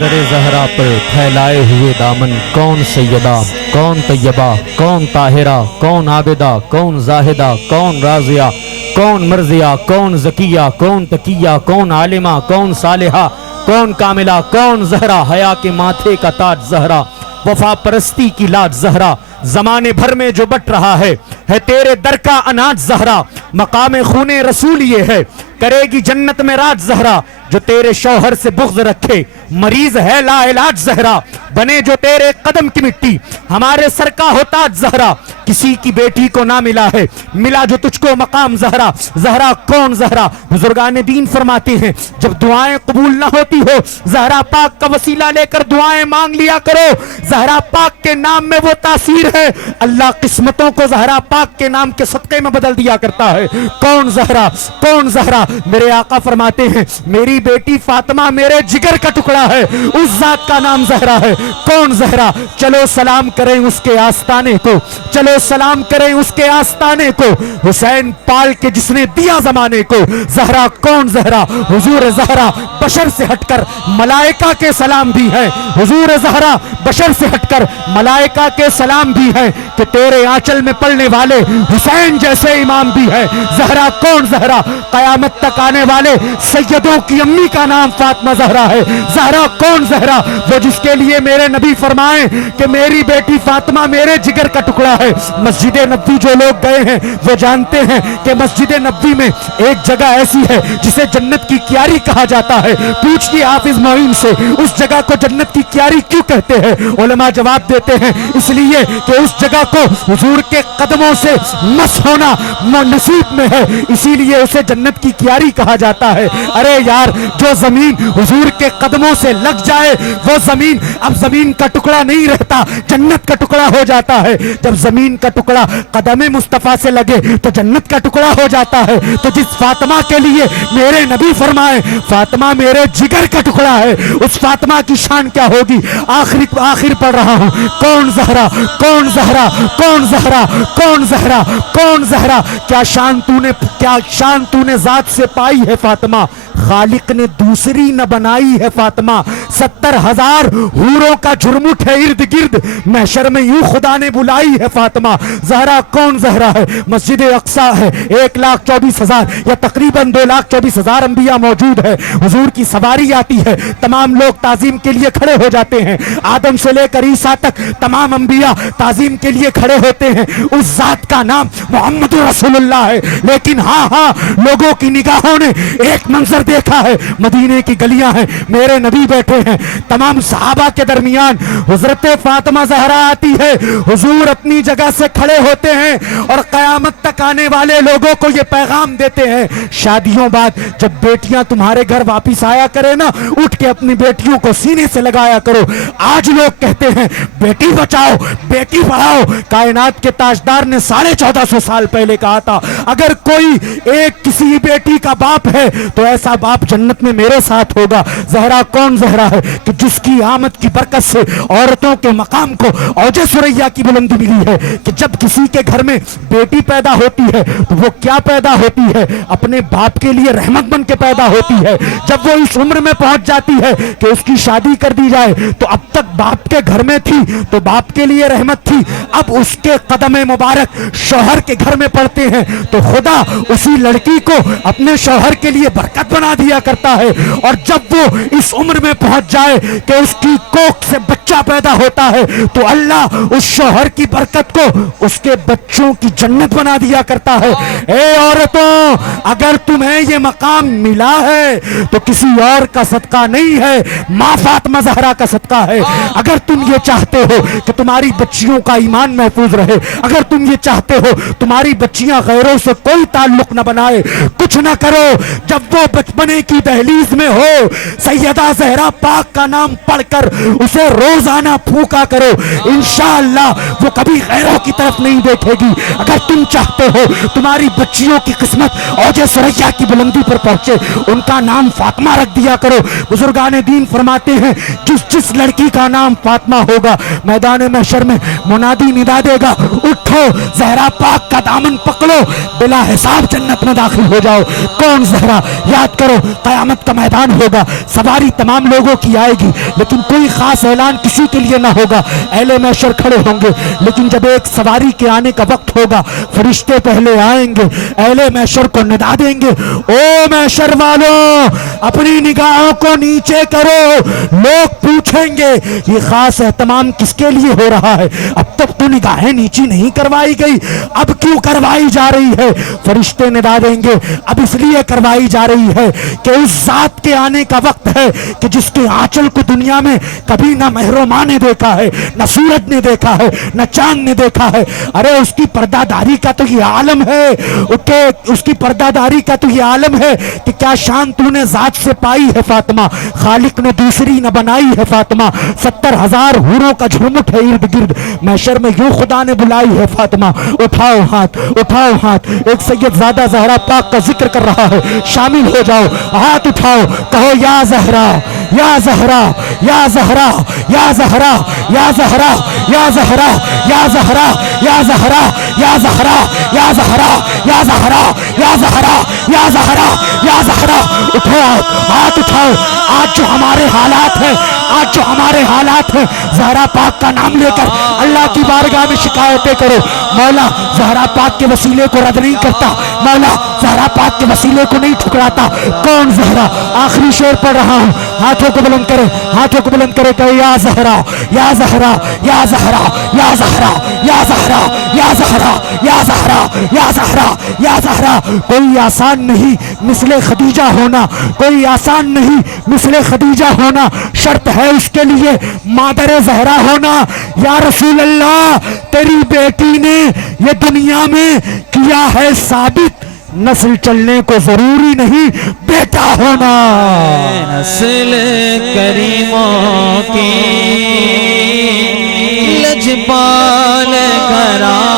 در زہرا پر پھیلائے ہوئے دامن، کون سیدہ، کون طیبہ، کون طاہرہ، کون عابدہ، کون زاہدہ، کون راضیہ، کون مرضیہ، کون زکیہ، کون تقیہ، کون عالمہ، کون صالحہ، کون کاملہ، کون زہرا، حیا کے ماتھے کا تاج زہرا، وفا پرستی کی لاج زہرا، زمانے بھر میں جو بٹ رہا ہے تیرے در کا اناج زہرا، مقام خون رسول یہ ہے، کرے گی جنت میں راج زہرا، جو تیرے شوہر سے بغض رکھے مریض ہے لا علاج زہرا، بنے جو تیرے قدم کی مٹی ہمارے سر کا ہو تاج زہرا، کسی کی بیٹی کو نہ ملا ہے ملا جو تجھ کو مقام زہرا، زہرا کون زہرا؟ بزرگان دین فرماتے ہیں جب دعائیں قبول نہ ہوتی ہو زہرا پاک کا وسیلہ لے کر دعائیں مانگ لیا کرو، زہرا پاک کے نام میں وہ تاثیر ہے، اللہ قسمتوں کو زہرا پاک کے نام کے صدقے میں بدل دیا کرتا ہے۔ کون زہرا؟ کون زہرا؟ میرے آقا فرماتے ہیں میری بیٹی فاطمہ میرے جگر کا ٹکڑا ہے، اس ذات کا نام زہرا ہے۔ کون زہرا؟ چلو سلام کریں اس کے آستانے کو، چلو سلام کریں اس کے آستانے کو، حسین پال کے جس نے دیا زمانے کو۔ زہرا کون زہرا؟ حضور زہرا بشر سے ہٹ کر ملائکہ کے سلام بھی ہے، حضور زہرا بشر سے ہٹ کر ملائکہ کے سلام بھی ہے، کہ تیرے آنچل میں پڑھنے والے حسین جیسے امام بھی ہے۔ زہرا کون زہرا؟ قیامت تک آنے والے سیدوں کی امی کا نام فاطمہ زہرا ہے۔ زہرا کون زہرا؟ وہ جس کے لیے میرے نبی فرمائیں کہ میری بیٹی فاطمہ میرے جگر کا ٹکڑا ہے۔ مسجد نبوی جو لوگ گئے ہیں وہ جانتے ہیں کہ مسجد نبوی میں ایک جگہ ایسی ہے جسے جنت کی کیاری کہا جاتا ہے۔ پوچھئے حافظ معین سے اس جگہ کو جنت کی کیاری کیوں کہتے ہیں؟ علماء جواب دیتے ہیں اس لیے کہ اس جگہ کو حضور کے قدموں سے مس ہونا نصیب میں ہے، اسی لیے اسے جنت کی کیاری کہا جاتا ہے۔ ارے یار جو زمین حضور کے قدموں سے لگ جائے وہ زمین اب زمین کا ٹکڑا نہیں رہتا، جنت کا ٹکڑا ہو جاتا ہے۔ جب زمین کا ٹکڑا قدم مصطفیٰ سے لگے تو جنت کا ٹکڑا ہو جاتا ہے۔ تو جس فاطمہ کے لیے میرے نبی فرمائے فاطمہ میرے جگر کا ٹکڑا ہے، اس فاطمہ کی شان کیا ہوگی؟ آخر پڑھ رہا ہوں۔ کون زہرا؟ کون زہرا؟ کون زہرا؟ کون زہرا؟ کون زہرا؟ کیا شان تو نے ذات سے پائی ہے فاطمہ، خالق نے دوسری نہ بنائی ہے فاطمہ، 70,000 حوروں کا جھرمٹ ہے ارد گرد، محشر میں یوں خدا نے بلائی ہے فاطمہ۔ زہرا کون زہرا ہے؟ مسجد اقصیٰ ہے، 1,24,000 یا تقریباً 2,24,000 انبیاء موجود ہے، حضور کی سواری آتی ہے، تمام لوگ تعظیم کے لیے کھڑے ہو جاتے ہیں، آدم سے لے کر عیسیٰ تک تمام انبیاء تعظیم کے لیے کھڑے ہوتے ہیں، اس ذات کا نام محمد رسول اللہ ہے۔ لیکن ہاں لوگوں کی نگاہوں نے ایک منظر دیکھا ہے، مدینے کی گلیاں ہیں، میرے نبی بیٹھے ہیں، تمام صحابہ کے درمیان حضرت فاطمہ زہرا آتی ہے، حضور اپنی جگہ سے کھڑے ہوتے ہیں اور قیامت تک آنے والے لوگوں کو یہ پیغام دیتے ہیں، شادیوں بعد جب بیٹیاں تمہارے گھر واپس آیا کرے نا اٹھ کے اپنی بیٹیوں کو سینے سے لگایا کرو۔ آج لوگ کہتے ہیں بیٹی بچاؤ بیٹی پڑھاؤ، کائنات کے تاجدار نے 1450 سال پہلے کہا تھا اگر کوئی ایک کسی بیٹی کا باپ ہے تو ایسا باپ جنت میں میرے ساتھ ہوگا۔ زہرا کون زہرا ہے؟ کہ جس کی آمد کی برکت سے عورتوں کے مقام کو اوج ثریا کی بلندی ملی ہے، کہ جب کسی کے گھر میں بیٹی پیدا ہوتی ہے تو وہ کیا پیدا ہوتی ہے؟ اپنے باپ کے لیے رحمت بن کے پیدا ہوتی ہے۔ جب وہ اس عمر میں پہنچ جاتی ہے کہ اس کی شادی کر دی جائے تو اب تک باپ کے گھر میں تھی تو باپ کے لیے رحمت تھی، اب اس کے قدم مبارک شوہر کے گھر میں پڑتے ہیں تو خدا اسی لڑکی کو اپنے شوہر کے لیے برکت بنا دیا کرتا ہے، اور جب وہ اس عمر میں پہنچ جائے کہ اس کی کوکھ سے بچہ پیدا ہوتا ہے تو اللہ اس شوہر کی برکت کو اس کے بچوں کی جنت بنا دیا کرتا ہے۔ اے عورتوں اگر تمہیں یہ مقام ملا ہے تو کسی اور کا صدقہ نہیں ہے، ماں فاطمہ زہرا کا صدقہ ہے۔ اگر تم یہ چاہتے ہو کہ تمہاری بچیوں کا ایمان محفوظ رہے، اگر تم یہ چاہتے ہو تمہاری بچیاں غیروں سے کوئی تعلق نہ بنائے، کچھ نہ کرو، جب وہ بچپنے کی دہلیز میں ہو سیدہ زہرا پاک کا نام پڑھ کر اسے روزانہ پھونکا کرو، انشاءاللہ وہ کبھی غیروں کی طرف نہیں دیکھے گی۔ اگر تم چاہتے ہو تمہاری بچیوں کی قسمت اوج ثریا کی بلندی پر پہنچے، ان کا نام فاطمہ رکھ دیا کرو۔ بزرگان دین فرماتے ہیں جس لڑکی کا نام فاطمہ ہوگا میدان محشر میں منادی ندا دے گا اٹھو زہرا پاک کا دامن پکڑو، بلا حساب جنت میں داخل ہو جاؤ۔ کون زہرا؟ یاد کرو قیامت کا میدان ہوگا، سواری تمام لوگوں کی کی آئے گی لیکن کوئی خاص اعلان کسی کے لیے نہ ہوگا. اہل محشر کھڑے ہوں گے لیکن جب ایک سواری کے آنے کا وقت ہوگا فرشتے پہلے آئیں گے, اہل محشر کو ندا دیں گے, او محشر والوں اپنی نگاہوں کو نیچے کرو. لوگ پوچھیں گے یہ خاص اہتمام کس کے لیے ہو رہا ہے, اب تک تو نگاہیں نیچی نہیں کروائی گئی, اب کیوں کروائی جا رہی ہے؟ فرشتے ندا دیں گے اب اس لیے کروائی جا رہی ہے کہ اس ذات کے آنے کا وقت ہے کہ جس کے آنچل کو دنیا میں کبھی نہ محروماں نے دیکھا ہے, نہ سورج نے دیکھا ہے, نہ چاند نے دیکھا ہے. ارے اس کی پردہ داری کا تو یہ عالم ہے, اس کی پردہ داری کا تو یہ عالم ہے کہ کیا شان تو نے ذات سے پائی ہے فاطمہ, خالق نے دوسری نہ بنائی ہے فاطمہ, 70,000 حوروں کا جھرمٹ ہے ارد گرد, محشر میں یوں خدا نے بلائی ہے فاطمہ. اٹھاؤ ہاتھ, اٹھاؤ ہاتھ, ایک سید زادہ زہرا پاک کا ذکر کر رہا ہے, شامل ہو جاؤ, ہاتھ اٹھاؤ, کہو یا زہرا یا زہرا یا زہرا یا زہرا یا زہرا یا زہرا یا زہرا یا زہرا یا زہرا یا زہرا یا زہرا یا زہرا یا زہرا یا زہرا. اٹھاؤ ہاتھ اٹھاؤ. آج جو ہمارے حالات ہیں, آج جو ہمارے حالات ہیں, زہرا پاک کا نام لے کر اللہ کی بارگاہ میں شکایتیں کرو. مولا زہرا پاک کے وسیلے کو رد نہیں کرتا, مولا زہرا پاک کے وسیلے کو نہیں ٹھکراتا. کون زہرا؟ آخری شعر پڑھ رہا ہوں, ہاتھوں کو بلند کرے, ہاتھوں کو بلند کرے, کہ یا زہرا یا زہرا یا زہرا یا زہرا یا زہرا یا زہرا یا زہرا یا زہرا یا زہرا. کوئی آسان نہیں مثل خدیجہ ہونا, کوئی آسان نہیں مثل خدیجہ ہونا, شرط ہے اس کے لیے مادر زہرا ہونا. یا رسول اللہ تیری بیٹی نے یہ دنیا میں کیا ہے ثابت, نسل چلنے کو ضروری نہیں بیٹا ہونا. نسل کریموں کی لجپال کرام